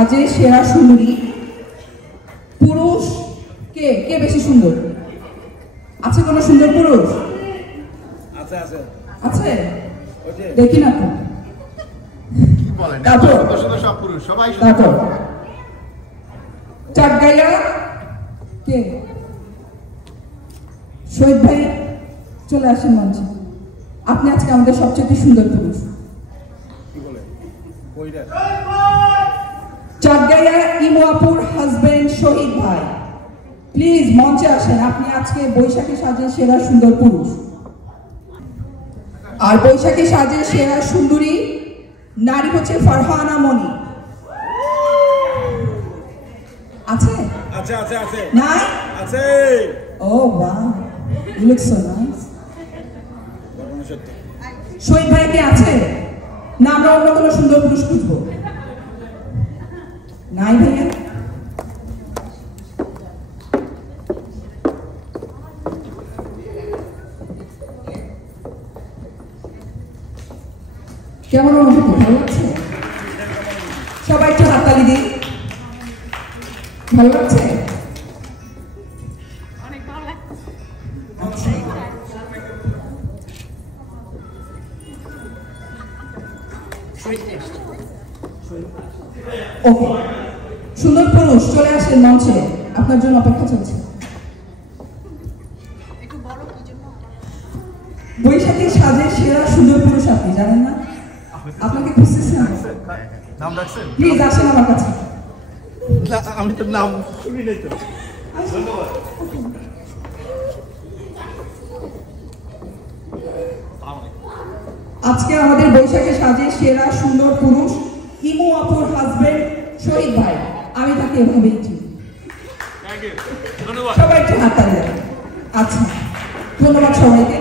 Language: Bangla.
সাজে সেরা সুন্দরী পুরুষ কে কে বেশি সুন্দর? আছে কোনো সুন্দর পুরুষ? আছে আছে আছে, দেখি না তো। তারপর চাটগাইয়া কে? শহীদ ভাই চলে আসেন মঞ্চে। আপনি আজকে আমাদের সবচেয়ে সুন্দর পুরুষ। চাটগাইয়া ইমো আপুর হাজবেন্ড শহীদ ভাই, প্লিজ মঞ্চে আসেন। আপনি আজকে বৈশাখী সাজে সেরা সুন্দর পুরুষ। আর বৈশাখী সাজে সেরা সুন্দরী নারী হচ্ছে ফারহানা মনি। আছে আছে আছে আছে না আছে। Oh wow, you look so nice. Shahid ভাই কি আছে? না আমরা অন্য কোনো সুন্দর পুরুষ খুঁজবো? নাই ভাইয়া। কেমন অনুভূতি? ভালো লাগছে? সবাই একটু হাততালি দিই। ভালো লাগছে? ওকে, সুন্দর পুরুষ চলে আসেন মঞ্চে, আপনার জন্য অপেক্ষা চলছে। বৈশাখী সাজে সেরা সুন্দর পুরুষ আপনি জানেন না? আপনাকে খুঁজতেছেন, প্লিজ আসেন আমার কাছে। আমি তো নাম শুনি নাই তো। আজকে আমাদের বৈশাখী সাজে সেরা সুন্দর পুরুষ ইমো আপুর হাজবেন্ড শহীদ ভাই। আমি তাকে এভাবেই চিনি। সবাই একটু হাততালি দেন। আচ্ছা, ধন্যবাদ সবাইকে।